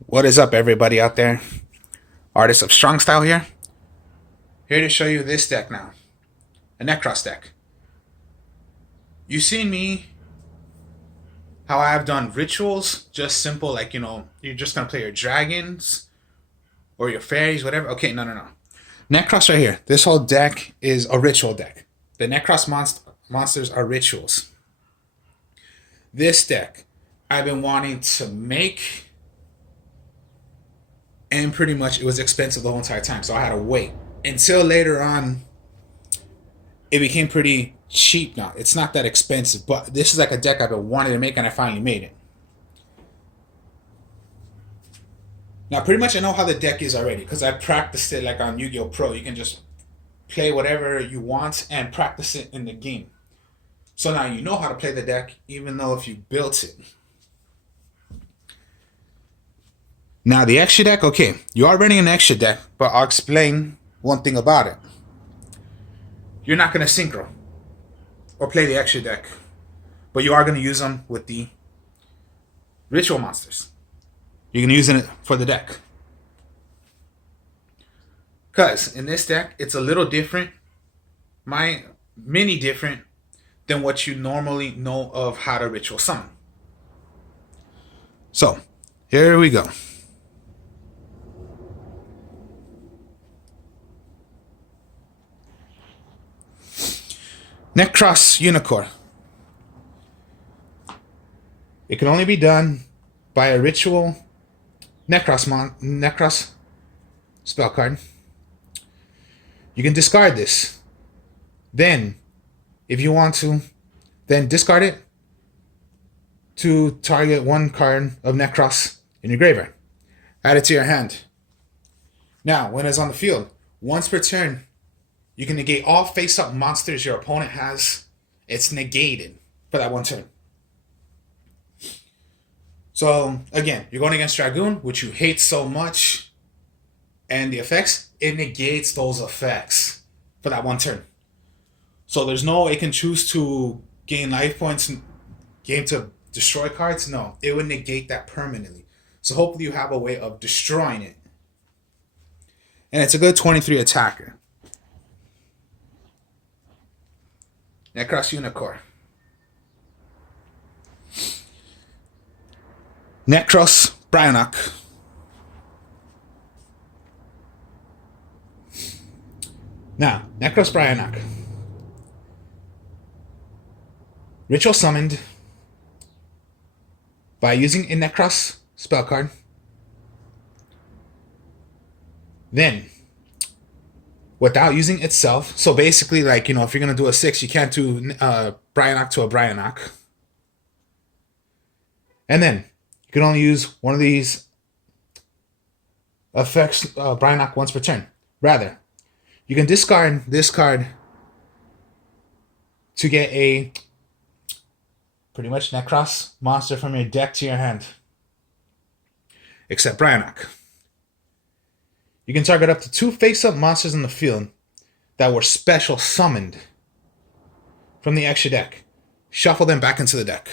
What is up, everybody out there? Artist of Strong Style here. Here to show you this deck now. A Nekroz deck. You've seen me, how I have done rituals, just simple, like, you're just going to play your dragons or your fairies, whatever. Okay, no. Nekroz right here. This whole deck is a ritual deck. The Nekroz monsters are rituals. This deck, I've been wanting to make, and pretty much it was expensive the whole entire time, so I had to wait until later on. It became pretty cheap now. It's not that expensive, but this is like a deck I've been wanting to make, and I finally made it. Now, pretty much I know how the deck is already because I practiced it like on Yu-Gi-Oh! Pro. You can just play whatever you want and practice it in the game. So now you know how to play the deck, even though if you built it. Now, the extra deck, okay, you are running an extra deck, but I'll explain one thing about it. You're not going to synchro or play the extra deck, but you are going to use them with the ritual monsters. You're going to use it for the deck. Because in this deck, it's a little different, mini different than what you normally know of how to ritual summon. So, here we go. Nekroz Unicorn. It can only be done by a ritual Nekroz spell card. You can discard this. Then, if you want to, then discard it to target one card of Nekroz in your graveyard. Add it to your hand. Now, when it's on the field, once per turn, you can negate all face-up monsters your opponent has. It's negated for that one turn. So, again, you're going against Dragoon, which you hate so much. And the effects, it negates those effects for that one turn. So there's no, it can choose to gain life points, game to destroy cards. No, it would negate that permanently. So hopefully you have a way of destroying it. And it's a good 23 attacker. Nekroz Unicorn. Nekroz Bryanok. Now, Nekroz Bryanok. Ritual summoned by using a Nekroz spell card. Then, without using itself, so basically, like, if you're going to do a 6, you can't do Bryanok to a Bryanok. And then, you can only use one of these effects, Bryanok, once per turn. Rather, you can discard this card to get a pretty much Nekroz monster from your deck to your hand. Except Bryanok. You can target up to 2 face-up monsters in the field that were special summoned from the extra deck. Shuffle them back into the deck.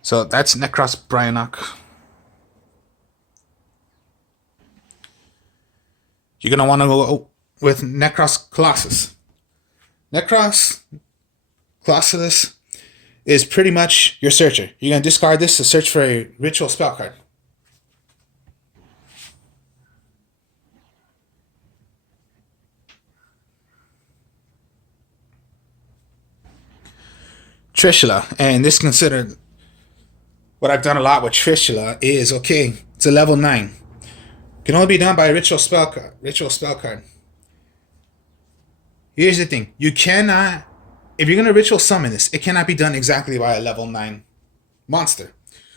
So that's Nekroz Bryanok. You're going to want to go with Nekroz Colossus. Nekroz Colossus is pretty much your searcher. You're going to discard this to search for a ritual spell card. Trishula, and this is considered, what I've done a lot with Trishula is, okay, it's a level 9. Can only be done by a ritual spell card. Here's the thing. You cannot, if you're going to ritual summon this, it cannot be done exactly by a level 9 monster.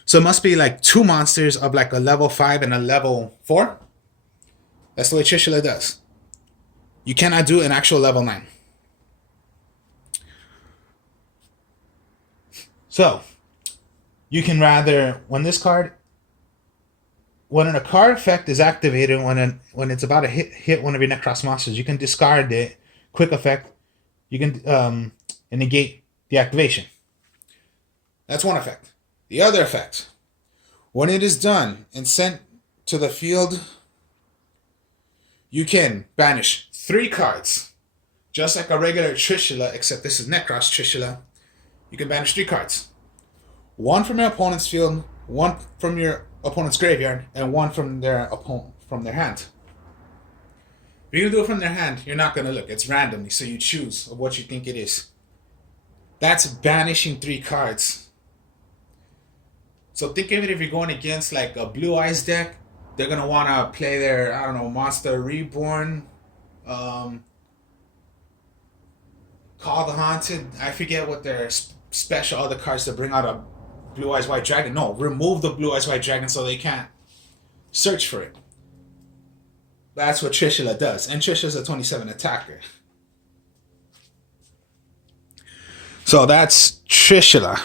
So it must be like 2 monsters of like a level 5 and a level 4. That's the way Trishula does. You cannot do an actual level 9. So, you can rather, when a card effect is activated, when it's about to hit one of your Nekroz monsters, you can discard it. Quick effect, you can and negate the activation. That's one effect. The other effect. When it is done and sent to the field, you can banish 3 cards. Just like a regular Trishula, except this is Nekroz Trishula. You can banish 3 cards. 1 from your opponent's field, 1 from your opponent's graveyard, and 1 from their hand. If you do it from their hand, you're not going to look. It's randomly, so you choose of what you think it is. That's banishing 3 cards. So think of it, if you're going against like a Blue Eyes deck, they're going to want to play their, I don't know, Monster Reborn, Call the Haunted. I forget what their special other cards to bring out a Blue Eyes White Dragon. No, remove the Blue Eyes White Dragon so they can't search for it. That's what Trishula does. And Trishula's a 27 attacker. So that's Trishula.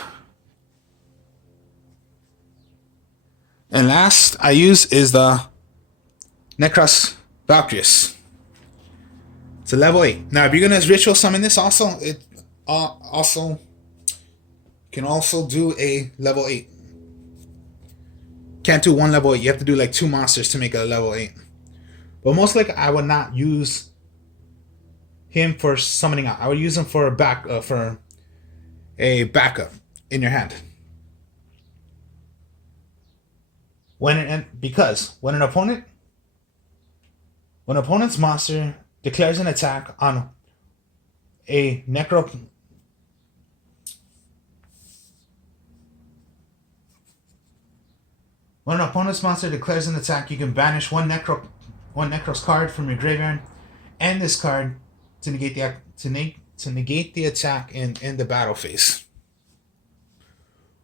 And last I use is the Nekroz Valkyries. It's a level 8. Now if you're going to ritual summon this also, it also can also do a level 8. Can't do 1 level 8. You have to do like 2 monsters to make it a level 8. But most likely I would not use him for summoning out. I would use him for a backup in your hand. Because when an opponent's monster declares an attack on a Nekroz, when an opponent's monster declares an attack, you can banish one Nekroz card from your graveyard and this card to negate the attack and end the battle phase.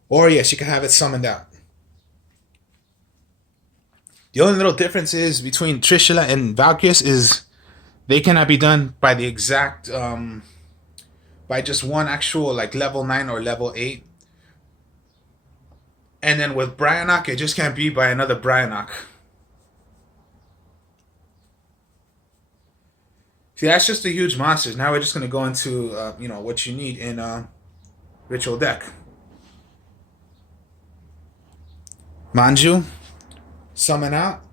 Or yes, you can have it summoned out. The only little difference is between Trishula and Valkyries is they cannot be done by the exact by just one actual like level 9 or level 8. And then with Bryanok, it just can't be by another Bryanok. See, that's just the huge monsters. Now we're just going to go into what you need in a ritual deck. Manju, summon out.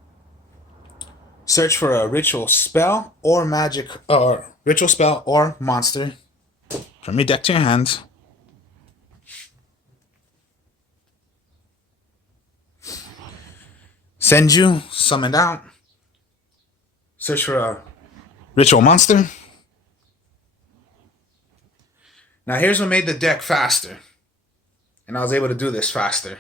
Search for a ritual spell or magic, or ritual spell or monster from your deck to your hand. Senju, summoned out. Search for a ritual monster. Now here's what made the deck faster. And I was able to do this faster.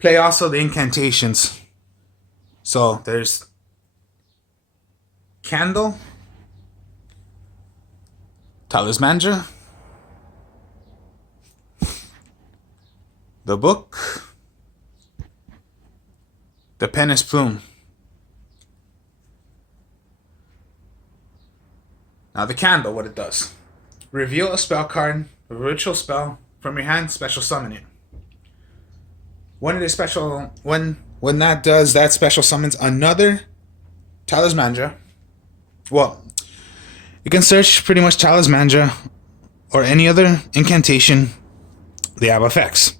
Play also the incantations. So there's Candle, Talismandra, the Book, the Penance Plume. Now the Candle, what it does. Reveal a spell card, a ritual spell from your hand, special summon it. When it is special, when that does, that special summons another Talismandra. Well, you can search pretty much Talismandra or any other incantation. They have effects.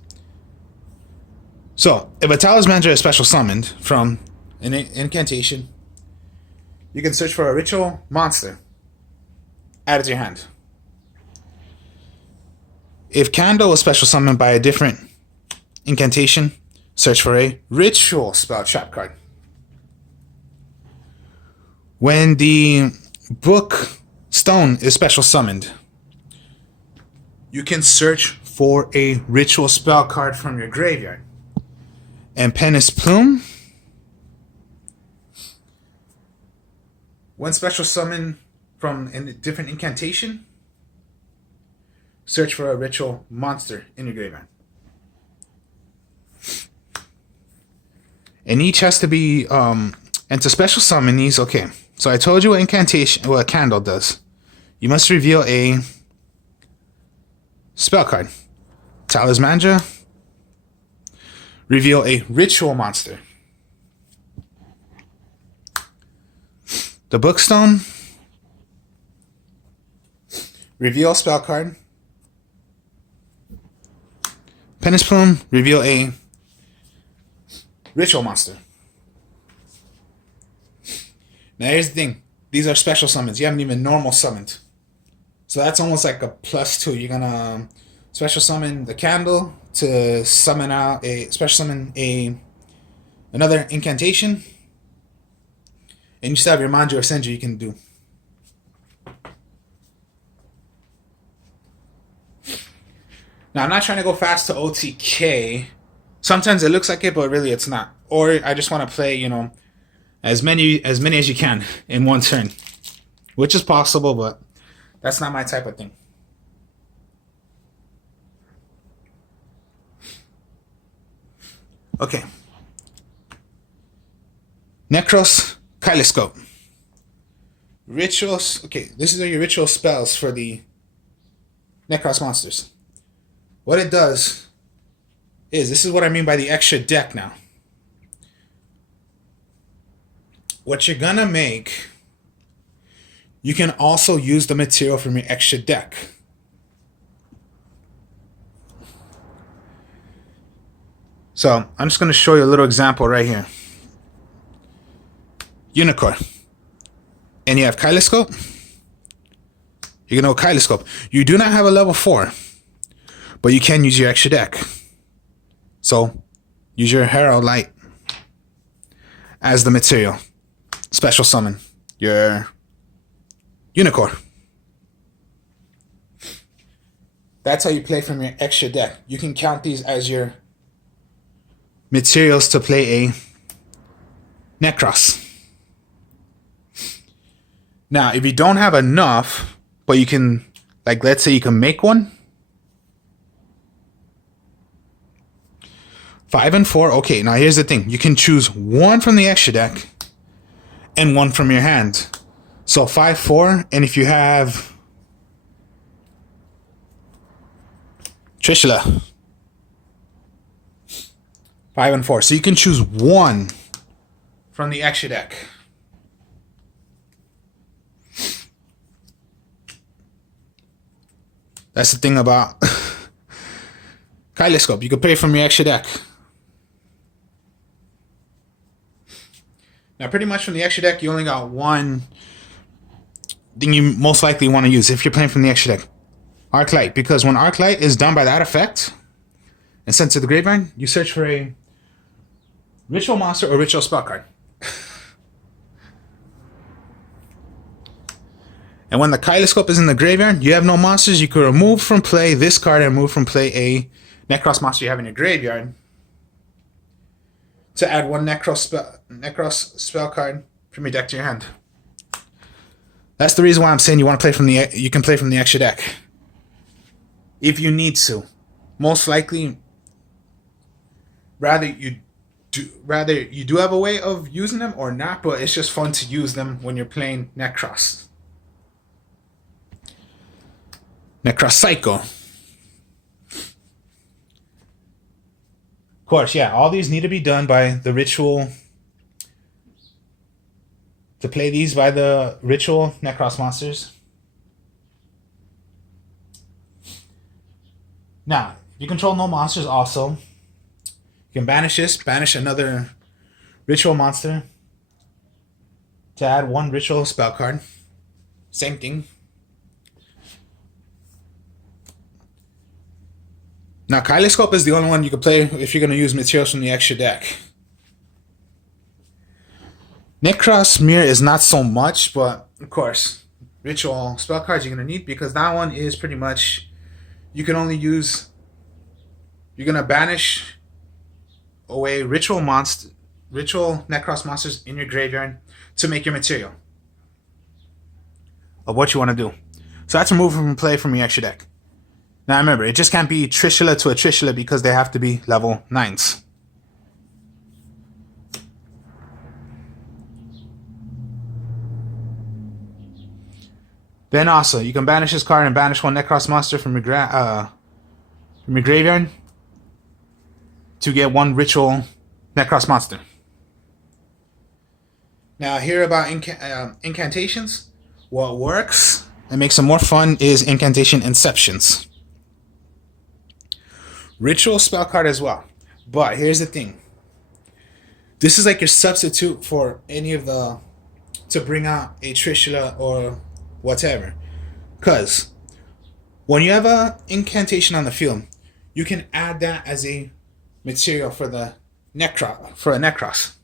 So, if a Talismandra is special summoned from an incantation, you can search for a ritual monster. Add it to your hand. If Candle was special summoned by a different incantation, search for a ritual spell trap card. When the Book Stone is special summoned, you can search for a ritual spell card from your graveyard. And Penance Plume, when special summoned from a different incantation, search for a ritual monster in your graveyard. And each has to be, and to special summon these, okay. So I told you what a Candle does. You must reveal a spell card. Talismandra, reveal a ritual monster. The Bookstone, reveal a spell card. Penance Plume, reveal a ritual monster. Now here's the thing. These are special summons. You haven't even normal summoned. So that's almost like a +2. You're gonna special summon the candle to summon out a special summon another incantation. And you still have your Manju or Senju you can do. Now, I'm not trying to go fast to OTK. Sometimes it looks like it, but really it's not. Or I just want to play, you know, as many as you can in one turn. Which is possible, but that's not my type of thing. Okay. Nekroz, Kaleidoscope. Rituals. Okay, this is your ritual spells for the Nekroz monsters. What it does is, this is what I mean by the extra deck now. What you're gonna make, you can also use the material from your extra deck. So I'm just gonna show you a little example right here. Unicorn. And you have Kaleidoscope. You're gonna go Kaleidoscope. You do not have a level 4. But you can use your extra deck. So, use your Herald Light as the material. Special summon your Unicorn. That's how you play from your extra deck. You can count these as your materials to play a Nekroz. Now, if you don't have enough, but you can, like, let's say you can make one. 5 and 4. Okay, now here's the thing. You can choose one from the extra deck and one from your hand. So 5, 4, and if you have Trishula, 5 and 4. So you can choose one from the extra deck. That's the thing about Kaleidoscope. You can play from your extra deck. Now, pretty much from the extra deck, you only got one thing you most likely want to use if you're playing from the extra deck. Arc Light. Because when Arc Light is done by that effect and sent to the graveyard, you search for a ritual monster or ritual spell card. And when the Kaleidoscope is in the graveyard, you have no monsters. You could remove from play this card and remove from play a Nekroz monster you have in your graveyard to add one Nekroz spell card from your deck to your hand. That's the reason why I'm saying you want to play you can play from the extra deck if you need to. Most likely, rather you do have a way of using them or not, but it's just fun to use them when you're playing Nekroz. Nekroz Cycle. Of course, yeah, all these need to be done by the ritual. To play these by the ritual Nekroz monsters. Now, if you control no monsters also, you can banish this, banish another ritual monster to add one ritual spell card. Same thing. Now, Kaleidoscope is the only one you can play if you're going to use materials from the extra deck. Nekroz Mirror is not so much, but of course, ritual spell cards you're going to need because that one is pretty much, you can only use, you're going to banish away ritual Nekroz monsters in your graveyard to make your material of what you want to do. So that's removed from play from your extra deck. Now remember, it just can't be Trishula to a Trishula because they have to be level 9s. Then also, you can banish this card and banish one Nekroz monster from your graveyard to get one ritual Nekroz monster. Now here about incantations. What works and makes them more fun is incantation inceptions. Ritual spell card as well. But here's the thing. This is like your substitute for any of the... to bring out a Trishula or whatever. Because when you have a incantation on the field, you can add that as a material for the Nekroz, for a Nekroz.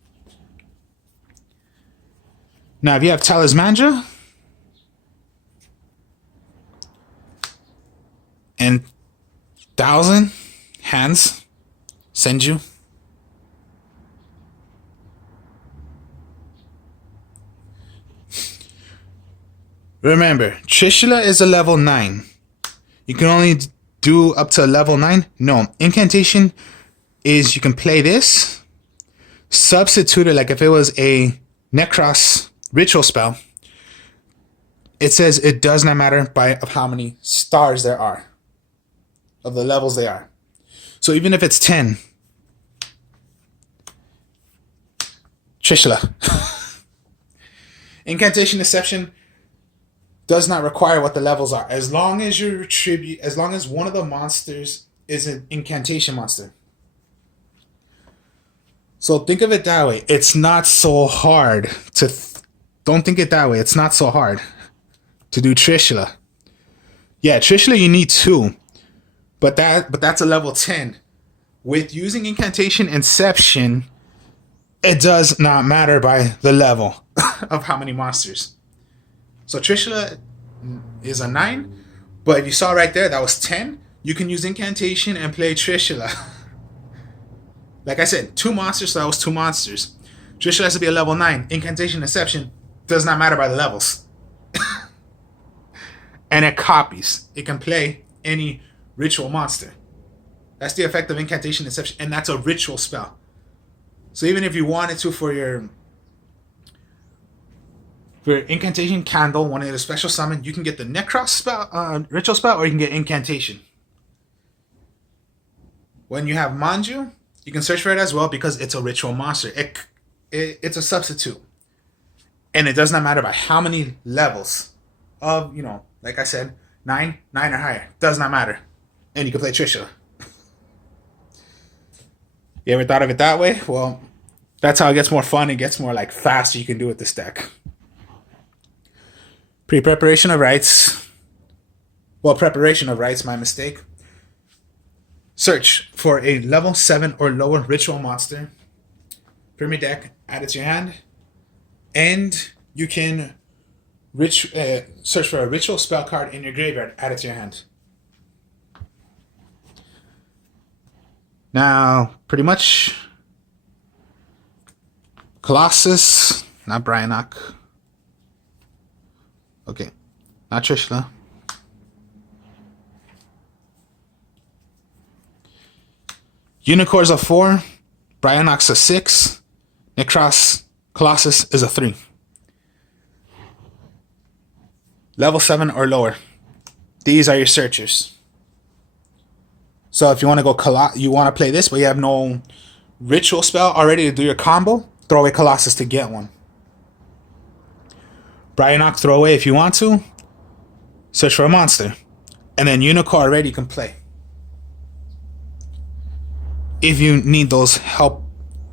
Now, if you have Talismandra and 1,000 hands, send you. Remember, Trishula is a level 9. You can only do up to level 9. No, incantation is you can play this, substitute it like if it was a Nekroz ritual spell. It says it does not matter of how many stars there are, of the levels they are. So even if it's 10, Trishula. Incantation Deception does not require what the levels are. As long as as long as one of the monsters is an incantation monster. So think of it that way. It's not so hard to... don't think it that way. It's not so hard to do Trishula. Yeah, Trishula you need 2. But that's a level 10. With using Incantation Inception, it does not matter by the level of how many monsters. So Trishula is a 9, but if you saw right there, that was 10. You can use Incantation and play Trishula. Like I said, 2 monsters, so that was 2 monsters. Trishula has to be a level 9. Incantation Deception does not matter by the levels. And it copies. It can play any ritual monster. That's the effect of Incantation Deception, and that's a ritual spell. So even if you wanted to for your Incantation Candle, one of the special summon, you can get the Nekroz spell, ritual spell, or you can get Incantation. When you have Manju, you can search for it as well because it's a ritual monster. It's a substitute. And it does not matter by how many levels of, like I said, 9 or higher. Does not matter. And you can play Trishula. You ever thought of it that way? Well, that's how it gets more fun. It gets more like faster you can do with this deck. Pre-preparation of rites. Well, preparation of rites, my mistake. Search for a level 7 or lower ritual monster. From your deck, add it to your hand. And you can search for a ritual spell card in your graveyard, add it to your hand. Now, pretty much, Colossus, not Bryanok. Okay, not Trishula. Unicorn's a 4, Bryanok's a 6, Nekroz Colossus is a 3. Level 7 or lower. These are your searchers. So if you want to go you want to play this, but you have no ritual spell already to do your combo, throw away Colossus to get one. Bryanok, throw away if you want to. Search for a monster. And then Unicorn already you can play. If you need those help,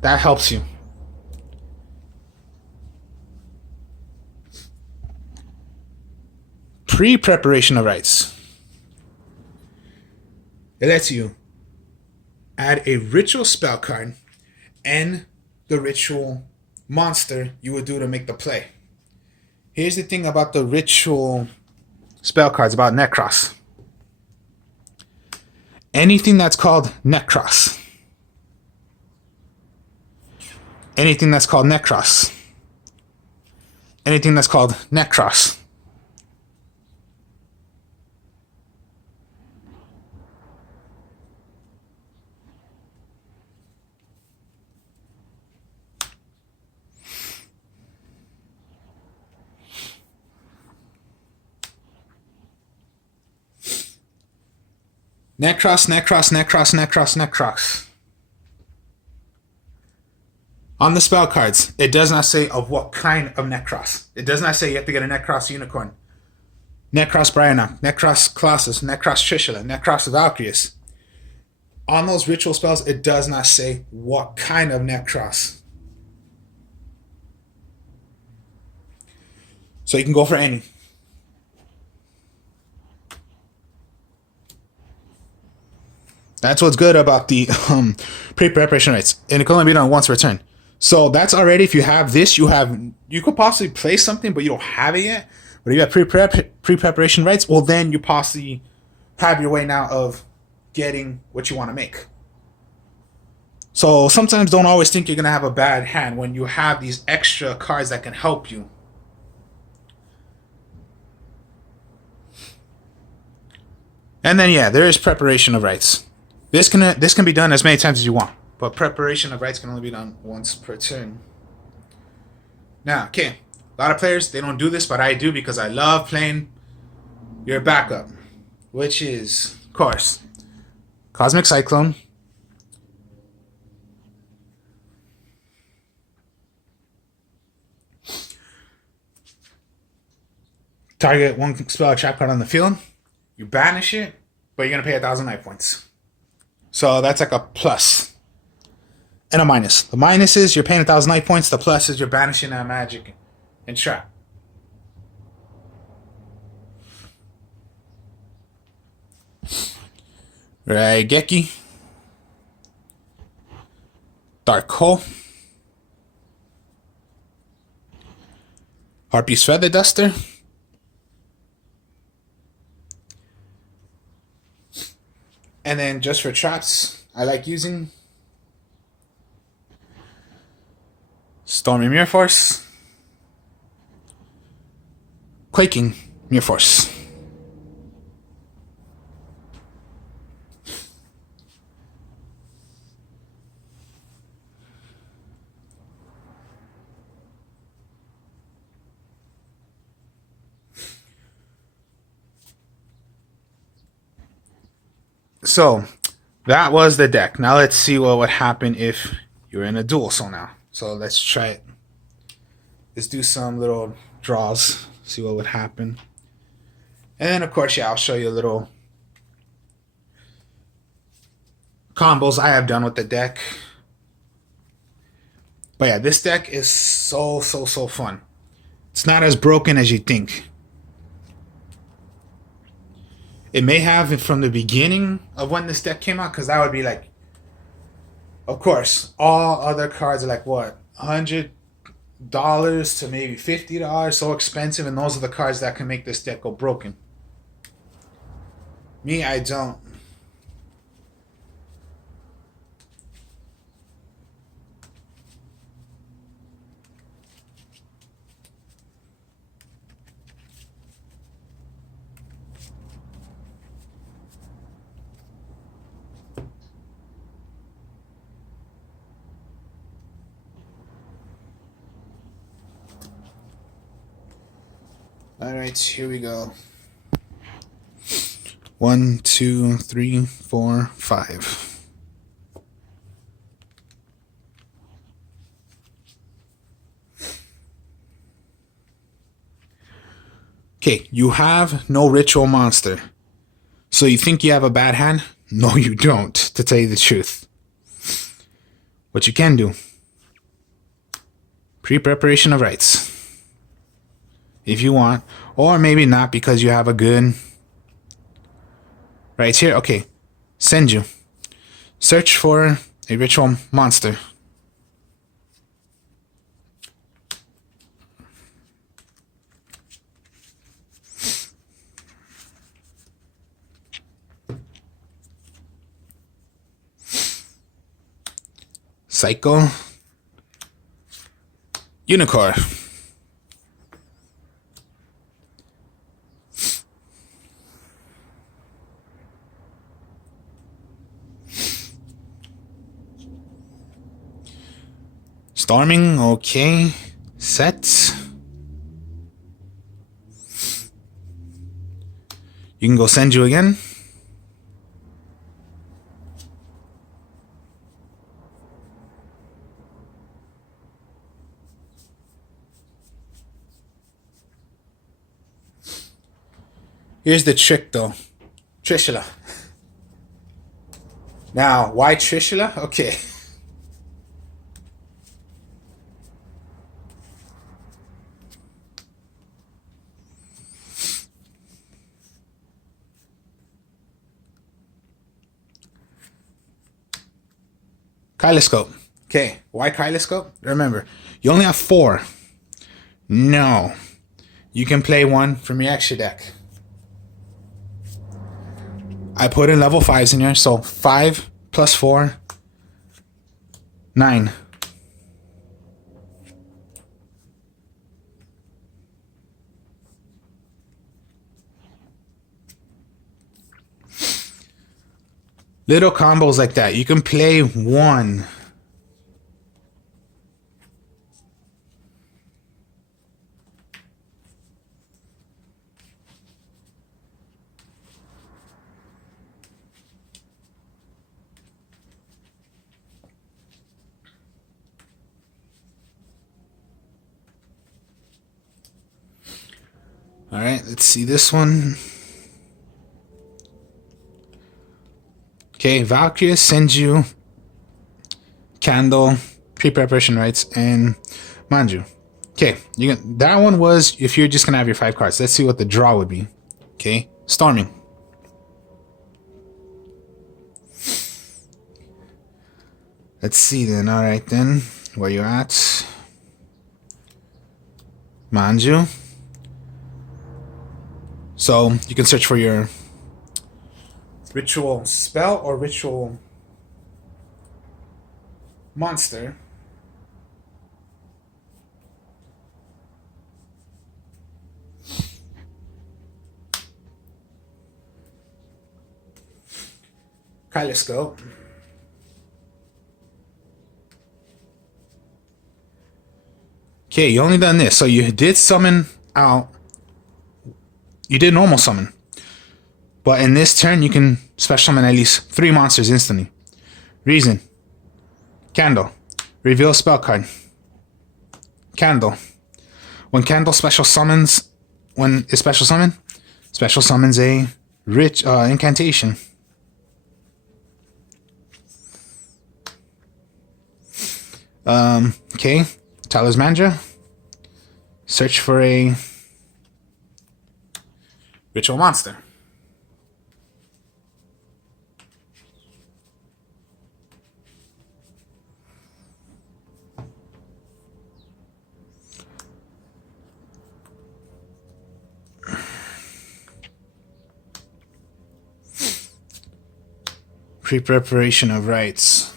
that helps you. Pre-preparation of rites. It lets you add a ritual spell card and the ritual monster you would do to make the play. Here's the thing about the ritual spell cards, about Nekroz. Anything that's called Nekroz. Anything that's called Nekroz. Anything that's called Nekroz. Nekroz, Nekroz, Nekroz, Nekroz, Nekroz. On the spell cards, it does not say of what kind of Nekroz. It does not say you have to get a Nekroz Unicorn. Nekroz Bryanok, Nekroz Colossus, Nekroz Trishula, Nekroz Valkyries. On those ritual spells, it does not say what kind of Nekroz. So you can go for any. That's what's good about the pre-preparation rites. And it can only be done once per turn. So that's already, if you have this, you could possibly play something, but you don't have it yet. But if you have pre-preparation rites, well, then you possibly have your way now of getting what you want to make. So sometimes don't always think you're going to have a bad hand when you have these extra cards that can help you. And then, yeah, there is preparation of rites. This can be done as many times as you want, but preparation of rites can only be done once per turn. Now, okay, a lot of players, they don't do this, but I do because I love playing your backup, which is, of course, Cosmic Cyclone, target one spell or trap card on the field, you banish it, but you're going to pay 1,000 life points. So that's like a plus and a minus. The minus is you're paying 1,000 life points. The plus is you're banishing that magic and trap. Right, Geki. Dark Hole. Harpy's Feather Duster. And then just for traps, I like using Stormy Mirror Force, Quaking Mirror Force. So that was the deck. Now let's see what would happen if you're in a duel. So now, so let's try it. Let's do some little draws, see what would happen. And then, of course, yeah, I'll show you a little combos I have done with the deck. But yeah, this deck is so fun. It's not as broken as you think. It may have it from the beginning of when this deck came out, because that would be like, of course, all other cards are like what, $100 to maybe $50, so expensive, and those are the cards that can make this deck go broken. Me, I don't. Alright, here we go. 1, 2, 3, 4, 5. Okay, you have no ritual monster. So you think you have a bad hand? No, you don't, to tell you the truth. What you can do, pre-preparation of rites. If you want, or maybe not because you have a good right here. Okay, send you. Search for a ritual monster. Psycho. Unicorn. Storming, okay. Set. You can go send you again. Here's the trick though. Trishula. Now, why Trishula? Okay. Kyloscope. Okay, why Kyloscope? Remember, you only have 4. No. You can play one from your extra deck. I put in level 5s in here, so 5 plus 4, 9. Little combos like that. You can play one. All right, let's see this one. Okay, Valkyria sends you Candle, pre-preparation rights, and Manju. Okay, that one was if you're just gonna have your 5 cards. Let's see what the draw would be. Okay, Storming. Let's see then. All right then, where you at? Manju. So you can search for your ritual spell or ritual monster. Kyloscope. Okay, you only done this. So you did summon out. You did normal summon. But in this turn, you can special summon at least 3 monsters instantly. Reason. Candle. Reveal spell card. Candle. When Candle special summons, when it's special summons a rich incantation. Okay. Talismandra. Search for a ritual monster. Pre-preparation of rites.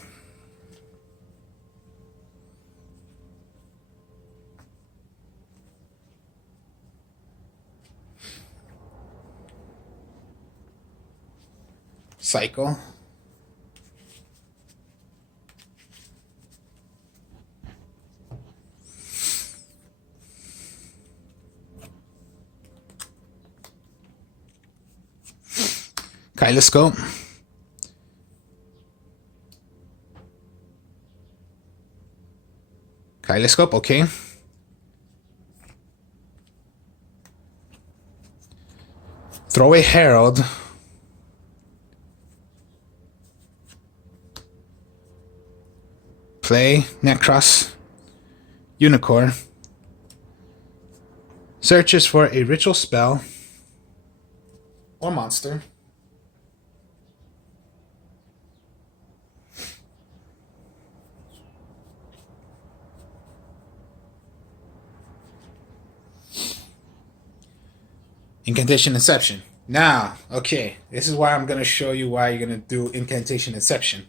Cycle. Kyloscope. Kyloscope, okay. Throw a Herald. Play Nekroz. Unicorn. Searches for a ritual spell or monster. Incantation Inception. Now, okay, this is why I'm going to show you why you're going to do Incantation Inception.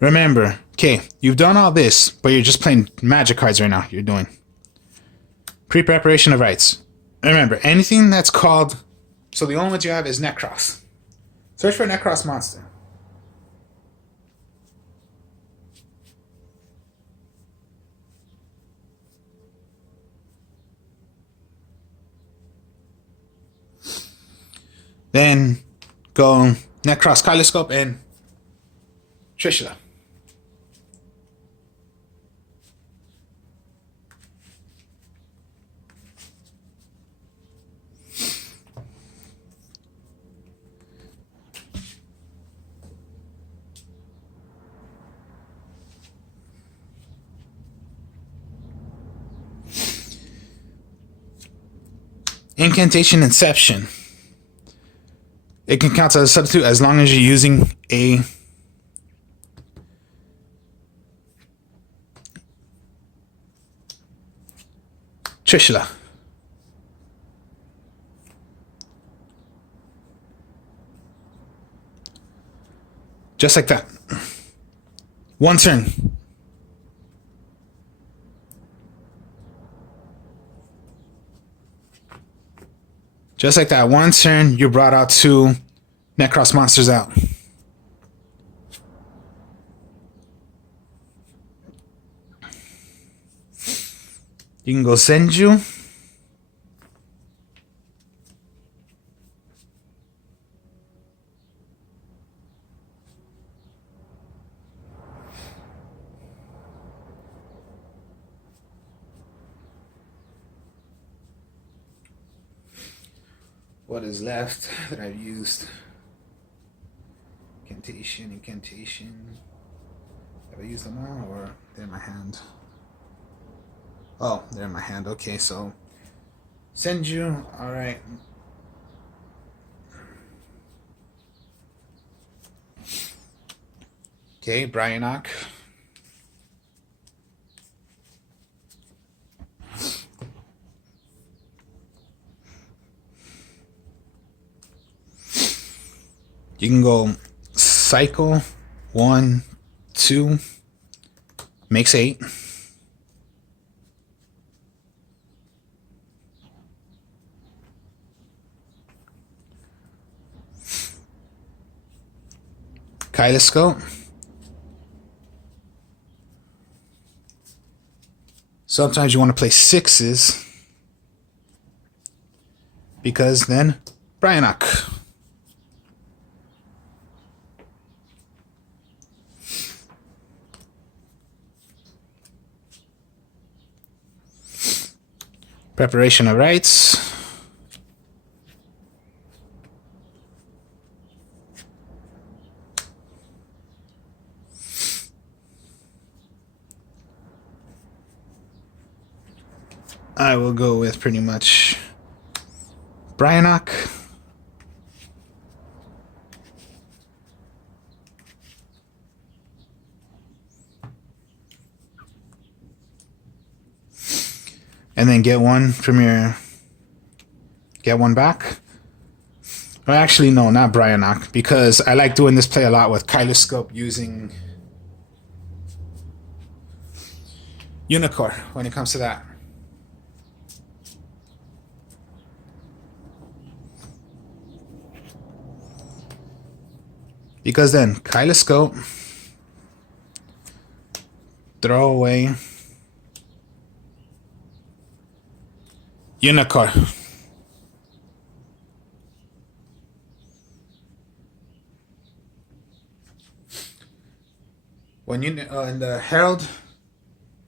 Remember, okay, you've done all this, but you're just playing magic cards right now. You're doing pre-preparation of rites. Remember, anything that's called... So the only ones you have is Nekroz. Search for Nekroz monster. Then go Nekroz, Kyloscope, and Trishula. Incantation Inception. It can count as a substitute as long as you're using a Trishula. Just like that. One turn. Just like that. One turn, you brought out 2 Nekroz monsters out. You can go Senju. What is left that I've used? Incantation. Have I used them all, or they're in my hand? Oh, they're in my hand. Okay, so Senju. All right. Okay, Bryanok. You can go cycle 1, 2, makes 8. Kaleidoscope. Sometimes you want to play 6s because then Bryanok. Preparation of rites. I will go with pretty much Bryanok. And then get one back. Or actually, no, not Bryanok, because I like doing this play a lot with Kaleidoscope using Unicorn when it comes to that. Because then Kaleidoscope, throw away Unicorn. When you in the Herald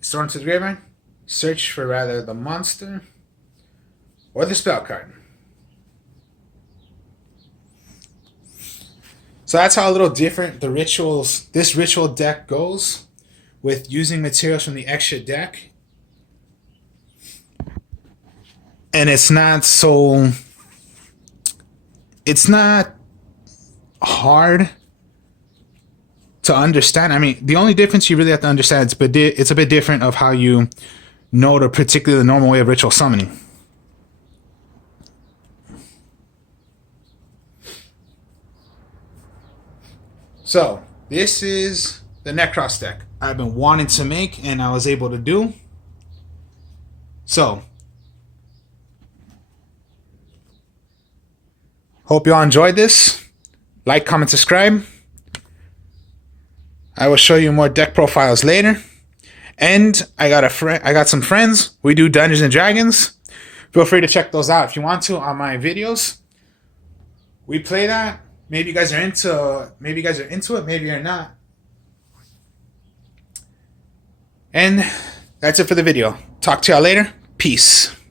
is thrown to the graveyard, search for rather the monster or the spell card. So that's how a little different this ritual deck goes with using materials from the extra deck. And it's not hard to understand. I mean, the only difference you really have to understand it's a bit different of how you know particularly the normal way of ritual summoning. So this is the Nekroz deck I've been wanting to make and I was able to do. So hope you all enjoyed this. Like, comment, subscribe. I will show you more deck profiles later. And I got some friends. We do Dungeons and Dragons. Feel free to check those out if you want to on my videos. We play that. Maybe you guys are into it, maybe you're not. And that's it for the video. Talk to y'all later. Peace.